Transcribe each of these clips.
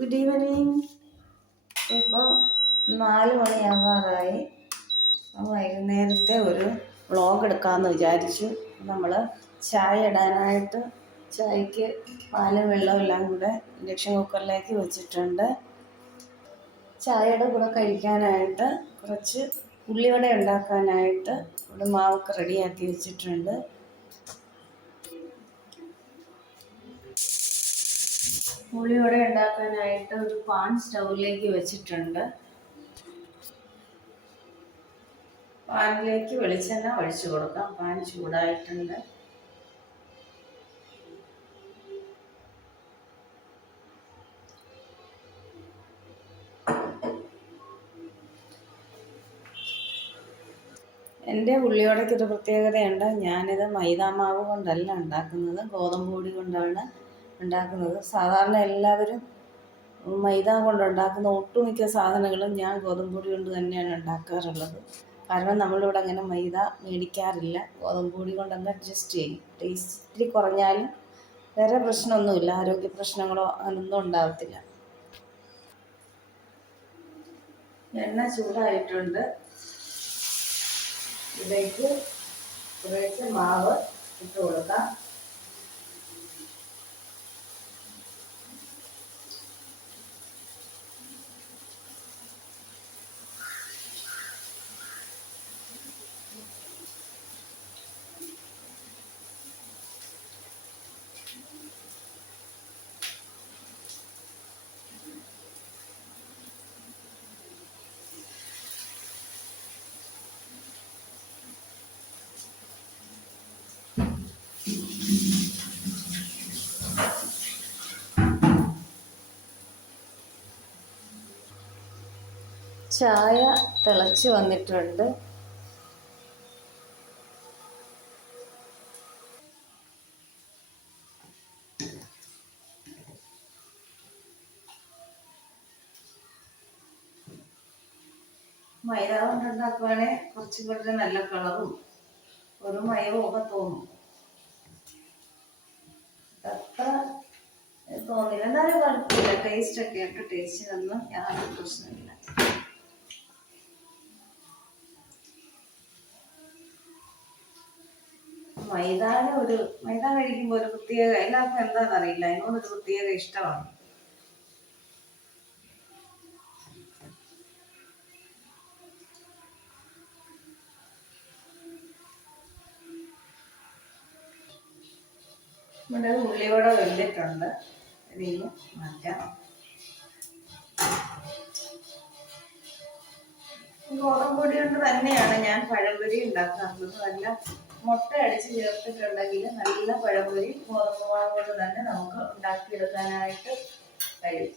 Good evening ഇപ്പോൾ നാല് മണിയാകാറായി വൈകുന്നേരത്തെ ഒരു വ്ളോഗ് എടുക്കാമെന്ന് വിചാരിച്ചു. നമ്മൾ ചായ ഇടാനായിട്ട് ചായക്ക് പാലും വെള്ളവും എല്ലാം കൂടെ ഇൻഡക്ഷൻ കുക്കറിലേക്ക് വെച്ചിട്ടുണ്ട്. ചായയുടെ കൂടെ കഴിക്കാനായിട്ട് കുറച്ച് ഉള്ളിവട ഉണ്ടാക്കാനായിട്ട് ഇവിടെ മാവൊക്കെ റെഡിയാക്കി വെച്ചിട്ടുണ്ട്. ഉള്ളിവട ഉണ്ടാക്കാനായിട്ട് ഒരു പാൻ സ്റ്റൗവിലേക്ക് വെച്ചിട്ടുണ്ട്. പാനിലേക്ക് വെളിച്ചെണ്ണ ഒഴിച്ചു കൊടുക്കാം. പാൻ ചൂടായിട്ടുണ്ട്. എന്റെ ഉള്ളിയോടയ്ക്കൊരു പ്രത്യേകതയുണ്ട്. ഞാനിത് മൈദാമാവ് കൊണ്ടല്ല ഉണ്ടാക്കുന്നത്. ഗോതമ്പ് പൊടി കൊണ്ടാണ്. ഉണ്ടാക്കുന്നത്. സാധാരണ എല്ലാവരും മൈദ കൊണ്ടുണ്ടാക്കുന്ന ഒട്ടുമിക്ക സാധനങ്ങളും ഞാൻ ഗോതമ്പ് പൊടി കൊണ്ട് തന്നെയാണ് ഉണ്ടാക്കാറുള്ളത്. കാരണം നമ്മളിവിടെ അങ്ങനെ മൈദ മേടിക്കാറില്ല. ഗോതമ്പ് പൊടി കൊണ്ടങ്ങ് അഡ്ജസ്റ്റ് ചെയ്യും. ടേസ്റ്റ് കുറഞ്ഞാലും വേറെ പ്രശ്നമൊന്നുമില്ല. ആരോഗ്യ പ്രശ്നങ്ങളോ അങ്ങനൊന്നും ഉണ്ടാകത്തില്ല എണ്ണ ചൂടായിട്ടുണ്ട്. ഇതിലേക്ക് കുറേശ്ശെ മാവ് ഇട്ട് കൊടുക്കാം. ചായ തിളച്ച് വന്നിട്ടുണ്ട്. മൈദ കൊണ്ടുണ്ടാക്കുവാണെങ്കിൽ കുറച്ചും കൂടെ നല്ല കളറും. ഒരു മയവും ഒക്കെ തോന്നും. അത്ര തോന്നില്ല. എന്നാലും കുഴപ്പമില്ല. ടേസ്റ്റ് ഒക്കെ ടേസ്റ്റ് തന്നു യാതൊരു പ്രശ്നമില്ല മൈദാന ഒരു മൈദ കഴിക്കുമ്പോൾ ഒരു പ്രത്യേക എല്ലാവർക്കും എന്താണെന്ന് അറിയില്ല. അതിനോടൊരു പ്രത്യേക ഇഷ്ടമാണ്. നമ്മുടെ ഉള്ളിവട വെല്ലിട്ടുണ്ട് ഇതിന് മാറ്റാം. ഗോതമ്പ് പൊടി കൊണ്ട് തന്നെയാണ് ഞാൻ പഴംപൊരി ഉണ്ടാക്കാറുള്ളത്. നല്ല മുട്ട അടിച്ച് ചേർത്തിട്ടുണ്ടെങ്കിൽ നല്ല പഴംപൊരി ഗോതമ്പ് മാവ് കൊണ്ട് തന്നെ നമുക്ക് ഉണ്ടാക്കിയെടുക്കാനായിട്ട് കഴിയും.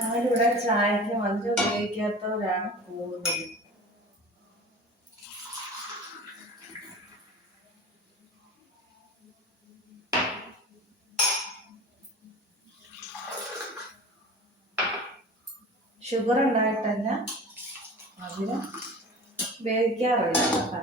ഞങ്ങളിവിടെ ചായക്ക് മധുരം ഉപയോഗിക്കാത്തവരാണ് കൂടുതൽ ഷുഗർ ഉണ്ടായിട്ടല്ല മധുരം ഉപയോഗിക്കാറില്ല കേട്ടോ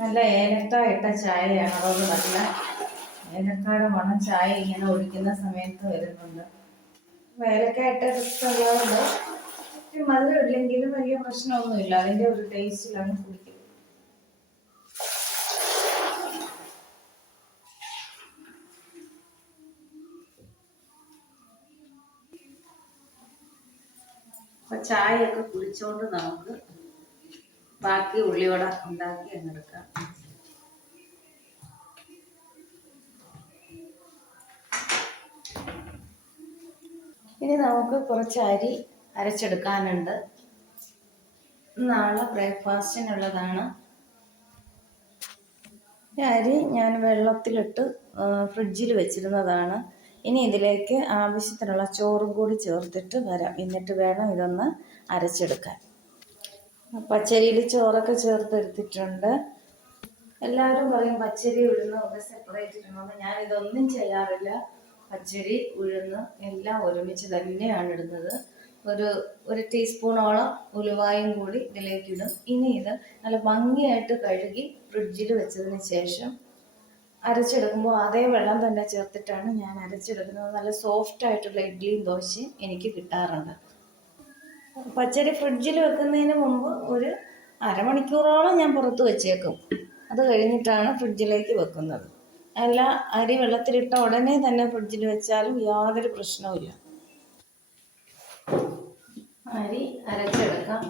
നല്ല ഏലക്ക ഇട്ട ചായയാണ്. അതുകൊണ്ട് നല്ല ഏലക്കാട് മണം ചായ ഇങ്ങനെ ഒഴിക്കുന്ന സമയത്ത് വരുന്നുണ്ട്. ഏലക്ക ഇട്ട ഉള്ളതുകൊണ്ട് മധുരം ഇല്ലെങ്കിലും വലിയ പ്രശ്നമൊന്നുമില്ല. അതിന്റെ ഒരു ടേസ്റ്റിലാണ് കുടിക്കുന്നത്. അപ്പൊ ചായയൊക്കെ കുടിച്ചോണ്ട് നമുക്ക് ബാക്കി ഉള്ളിവട ഉണ്ടാക്കി അങ്ങെടുക്കാം ഇനി നമുക്ക് കുറച്ച് അരി അരച്ചെടുക്കാനുണ്ട്. നാളെ ബ്രേക്ക്ഫാസ്റ്റിനുള്ളതാണ്. ഈ അരി ഞാൻ വെള്ളത്തിലിട്ട് ഫ്രിഡ്ജിൽ വെച്ചിരുന്നതാണ്. ഇനി ഇതിലേക്ക് ആവശ്യത്തിനുള്ള ചോറും കൂടി ചേർത്തിട്ട് വരാം. എന്നിട്ട് വേണം ഇതൊന്ന് അരച്ചെടുക്കാൻ. പച്ചരിയിൽ ചോറൊക്കെ ചേർത്തെടുത്തിട്ടുണ്ട്. എല്ലാവരും പറയും പച്ചരി ഉഴുന്ന് ഒക്കെ സെപ്പറേറ്റ് ഇടണമെന്ന് ഞാൻ ഇതൊന്നും ചെയ്യാറില്ല. പച്ചരി ഉഴുന്ന് എല്ലാം ഒരുമിച്ച് തന്നെയാണ് ഇടുന്നത്. ഒരു ഒരു ടീസ്പൂണോളം ഉലുവായും കൂടി ഇതിലേക്കിടും ഇനി ഇത് നല്ല ഭംഗിയായിട്ട് കഴുകി ഫ്രിഡ്ജിൽ വെച്ചതിന് ശേഷം അരച്ചെടുക്കുമ്പോൾ അതേ വെള്ളം തന്നെ ചേർത്തിട്ടാണ് ഞാൻ അരച്ചെടുക്കുന്നത്. നല്ല സോഫ്റ്റ് ആയിട്ടുള്ള ഇഡ്ഡലിയും ദോശയും എനിക്ക് കിട്ടാറുണ്ട്. പച്ചരി ഫ്രിഡ്ജിൽ വെക്കുന്നതിന് മുമ്പ് ഒരു അരമണിക്കൂറോളം ഞാൻ പുറത്ത് വെച്ചേക്കും. അത് കഴിഞ്ഞിട്ടാണ് ഫ്രിഡ്ജിലേക്ക് വെക്കുന്നത്. അല്ല അരി വെള്ളത്തിലിട്ട ഉടനെ തന്നെ ഫ്രിഡ്ജിൽ വെച്ചാലും യാതൊരു പ്രശ്നവുമില്ല. അരി അരച്ചെടുക്കാം.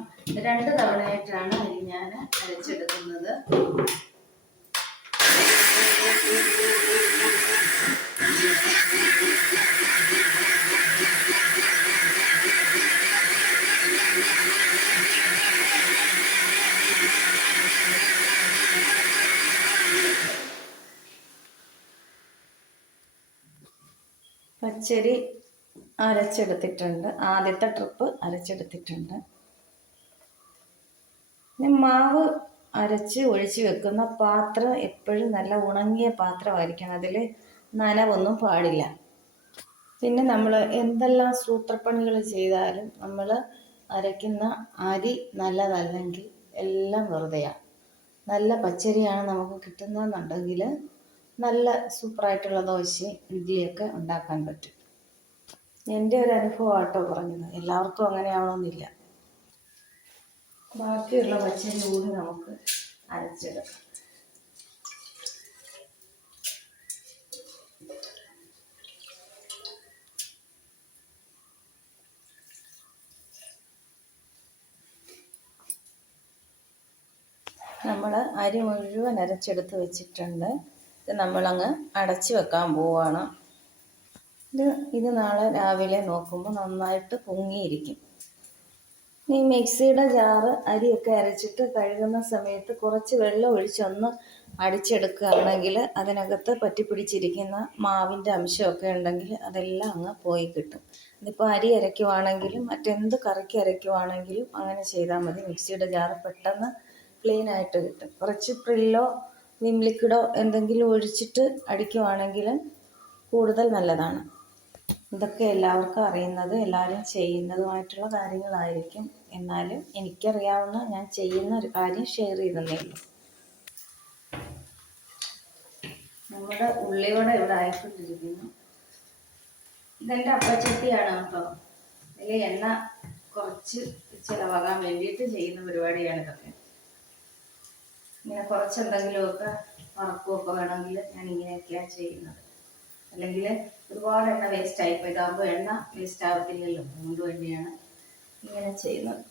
രണ്ട് തവണയായിട്ടാണ് അരി ഞാൻ അരച്ചെടുക്കുന്നത്. പച്ചരി അരച്ചെടുത്തിട്ടുണ്ട്. ആദ്യത്തെ ട്രിപ്പ് അരച്ചെടുത്തിട്ടുണ്ട്. മാവ് അരച്ച് ഒഴിച്ച് വെക്കുന്ന പാത്രം എപ്പോഴും നല്ല ഉണങ്ങിയ പാത്രമായിരിക്കണം. അതിൽ നനവൊന്നും പാടില്ല. പിന്നെ നമ്മൾ എന്തെല്ലാം സൂത്രപ്പണികൾ ചെയ്താലും നമ്മൾ അരയ്ക്കുന്ന അരി നല്ലതല്ലെങ്കിൽ എല്ലാം വെറുതെയാണ് നല്ല പച്ചരിയാണ് നമുക്ക് കിട്ടുന്നതെന്നുണ്ടെങ്കിൽ നല്ല സൂപ്പറായിട്ടുള്ള ദോശയും ഇഡ്ഡലിയൊക്കെ ഉണ്ടാക്കാൻ പറ്റും. എന്റെ ഒരു അനുഭവം ആട്ടോ പറഞ്ഞത്. എല്ലാവർക്കും അങ്ങനെ ആവണമെന്നില്ല ബാക്കിയുള്ള പച്ചരി കൂടി നമുക്ക് അരച്ചെടുക്കാം നമ്മൾ അരി മുഴുവൻ അരച്ചെടുത്ത് വെച്ചിട്ടുണ്ട്. ഇത് നമ്മളങ്ങ് അടച്ച് വെക്കാൻ പോവുകയാണ് ഇത് ഇത് നാളെ രാവിലെ നോക്കുമ്പോൾ നന്നായിട്ട് പൊങ്ങിയിരിക്കും. ഈ മിക്സിയുടെ ജാറ് അരിയൊക്കെ അരച്ചിട്ട് കഴുകുന്ന സമയത്ത് കുറച്ച് വെള്ളം ഒഴിച്ചൊന്ന് അടിച്ചെടുക്കുകയാണെങ്കിൽ അതിനകത്ത് പറ്റിപ്പിടിച്ചിരിക്കുന്ന മാവിന്റെ അംശമൊക്കെ ഉണ്ടെങ്കിൽ അതെല്ലാം അങ്ങ് പോയി കിട്ടും. ഇതിപ്പോൾ അരി അരയ്ക്കുവാണെങ്കിലും മറ്റെന്ത് കറിക്ക് അരയ്ക്കുവാണെങ്കിലും അങ്ങനെ ചെയ്താൽ മതി. മിക്സിയുടെ ജാറ് പെട്ടെന്ന് ക്ലീൻ ആയിട്ട് കിട്ടും. കുറച്ച് പ്രില്ലോ വിം ലിക്വിഡോ എന്തെങ്കിലും ഒഴിച്ചിട്ട് അടിക്കുവാണെങ്കിൽ കൂടുതൽ നല്ലതാണ്. ഇതൊക്കെ എല്ലാവർക്കും അറിയുന്നത് എല്ലാവരും ചെയ്യുന്നതുമായിട്ടുള്ള കാര്യങ്ങളായിരിക്കും. എന്നാലും എനിക്കറിയാവുന്ന ഞാൻ ചെയ്യുന്ന ഒരു കാര്യം ഷെയർ ചെയ്തെന്നേ നമ്മുടെ ഉള്ളിയോടെ ഇവിടെ ആയിക്കൊണ്ടിരിക്കുന്നു. ഇതെന്റെ അപ്പച്ചട്ടിയാണ് കേട്ടോ. അല്ലെങ്കിൽ എണ്ണ കുറച്ച് ചിലവാകാൻ വേണ്ടിയിട്ട് ചെയ്യുന്ന പരിപാടിയാണ് ഇതൊക്കെ. ഇങ്ങനെ കുറച്ച് എന്തെങ്കിലുമൊക്കെ വറക്കുമൊക്കെ വേണമെങ്കിൽ ഞാൻ ഇങ്ങനെയൊക്കെയാണ് ചെയ്യുന്നത്. അല്ലെങ്കിൽ ഒരുപാട് എണ്ണ വേസ്റ്റ് ആയിപ്പോയി ഇതാകുമ്പോൾ എണ്ണ വേസ്റ്റ് ആവത്തില്ലല്ലോ. അതുകൊണ്ട് തന്നെയാണ് ഇങ്ങനെ ചെയ്യുന്നത്.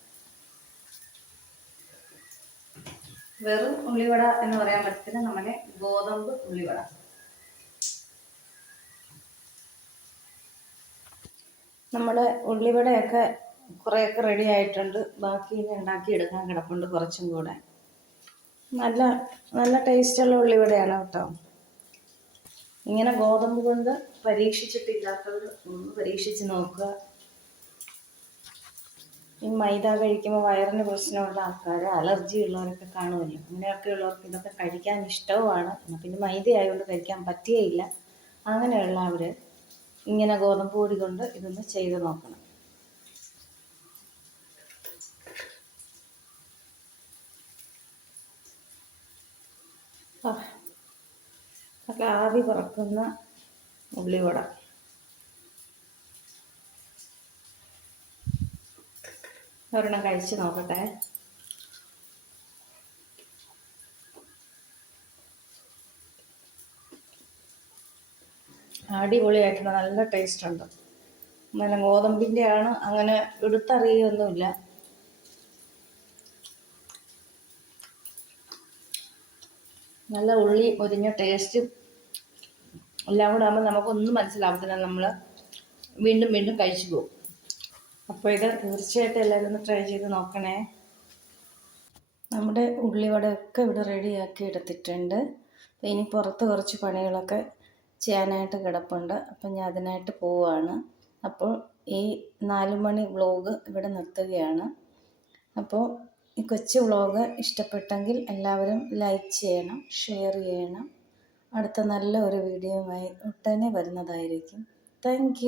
വെറും ഉള്ളിവട എന്ന് പറയാൻ പറ്റത്തില്ല. നമ്മുടെ ഗോതമ്പ് ഉള്ളിവട. നമ്മുടെ ഉള്ളിവടയൊക്കെ കുറേയൊക്കെ റെഡി ആയിട്ടുണ്ട്. ബാക്കി ഇനി ഉണ്ടാക്കി എടുക്കാൻ കിടപ്പുണ്ട് കുറച്ചും കൂടെ. നല്ല നല്ല ടേസ്റ്റുള്ള ഉള്ളിവടയാണ് കേട്ടോ. ഇങ്ങനെ ഗോതമ്പ് കൊണ്ട് പരീക്ഷിച്ചിട്ടില്ലാത്തവർ ഒന്ന് പരീക്ഷിച്ച് നോക്കുക. ഈ മൈദ കഴിക്കുമ്പോൾ വയറിന് പ്രശ്നമുള്ള ആൾക്കാർ അലർജി ഉള്ളവരൊക്കെ കാണുമല്ലോ. അങ്ങനെയൊക്കെ ഉള്ളവർക്ക് ഇതൊക്കെ കഴിക്കാൻ ഇഷ്ടവുമാണ്. പിന്നെ മൈദ ആയതുകൊണ്ട് കഴിക്കാൻ പറ്റുകയില്ല. അങ്ങനെയുള്ളവർ ഇങ്ങനെ ഗോതമ്പ് പൊടി കൊണ്ട് ഇതൊന്ന് ചെയ്ത് നോക്കണം. ആവി ആവി പറക്കുന്ന ഉള്ളിവട. ഒരെണ്ണം കഴിച്ച് നോക്കട്ടെ. അടിപൊളിയായിട്ടുള്ള നല്ല ടേസ്റ്റ് ഉണ്ട്. നല്ല ഗോതമ്പിന്റെ ആണ് അങ്ങനെ എടുത്തറിയൊന്നുമില്ല നല്ല ഉള്ളി മുരിഞ്ഞ ടേസ്റ്റും എല്ലാം കൂടെ ആകുമ്പോൾ നമുക്കൊന്നും മനസ്സിലാവത്തില്ല. നമ്മൾ വീണ്ടും വീണ്ടും കഴിച്ചു പോകും. അപ്പോൾ ഇത് തീർച്ചയായിട്ടും എല്ലാവരും ഒന്ന് ട്രൈ ചെയ്ത് നോക്കണേ. നമ്മുടെ ഉള്ളിവടയൊക്കെ ഇവിടെ റെഡിയാക്കി എടുത്തിട്ടുണ്ട്. ഇനി പുറത്ത് കുറച്ച് പണികളൊക്കെ ചെയ്യാനായിട്ട് കിടപ്പുണ്ട്. അപ്പം ഞാൻ അതിനായിട്ട് പോവുകയാണ് അപ്പോൾ ഈ നാല് മണി വ്ലോഗ് ഇവിടെ നിർത്തുകയാണ്. അപ്പോൾ ഈ കൊച്ചു വ്ലോഗ് ഇഷ്ടപ്പെട്ടെങ്കിൽ എല്ലാവരും ലൈക്ക് ചെയ്യണം ഷെയർ ചെയ്യണം. അടുത്ത നല്ല ഒരു വീഡിയോയുമായി ഉടനെ വരുന്നതായിരിക്കും. താങ്ക്